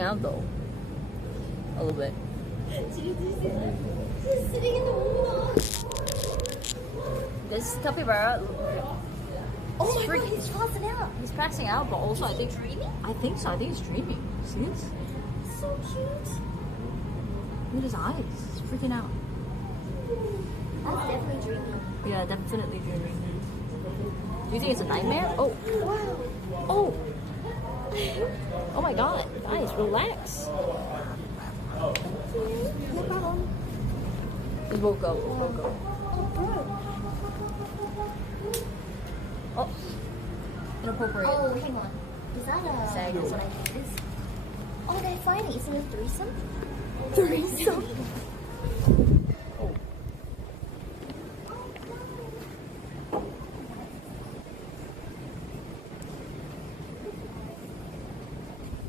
passing out though. A little bit. She's sitting in the water. This capybara. Oh my god, he's passing out. He's passing out, but also I think dreaming. I think so. I think he's dreaming. See this? So cute. Look at his eyes. He's freaking out. That's definitely dreaming. Yeah, definitely dreaming. Do you think it's a nightmare? Oh. Wow. Oh. Oh my god. Guys, relax. No problem. Just woke up. Woke up. Oh, bro. Oh. Inappropriate. Oh, hang on. Is that a... Sag. That's what I think it is. Oh, they're fighting. Is it a threesome? Threesome.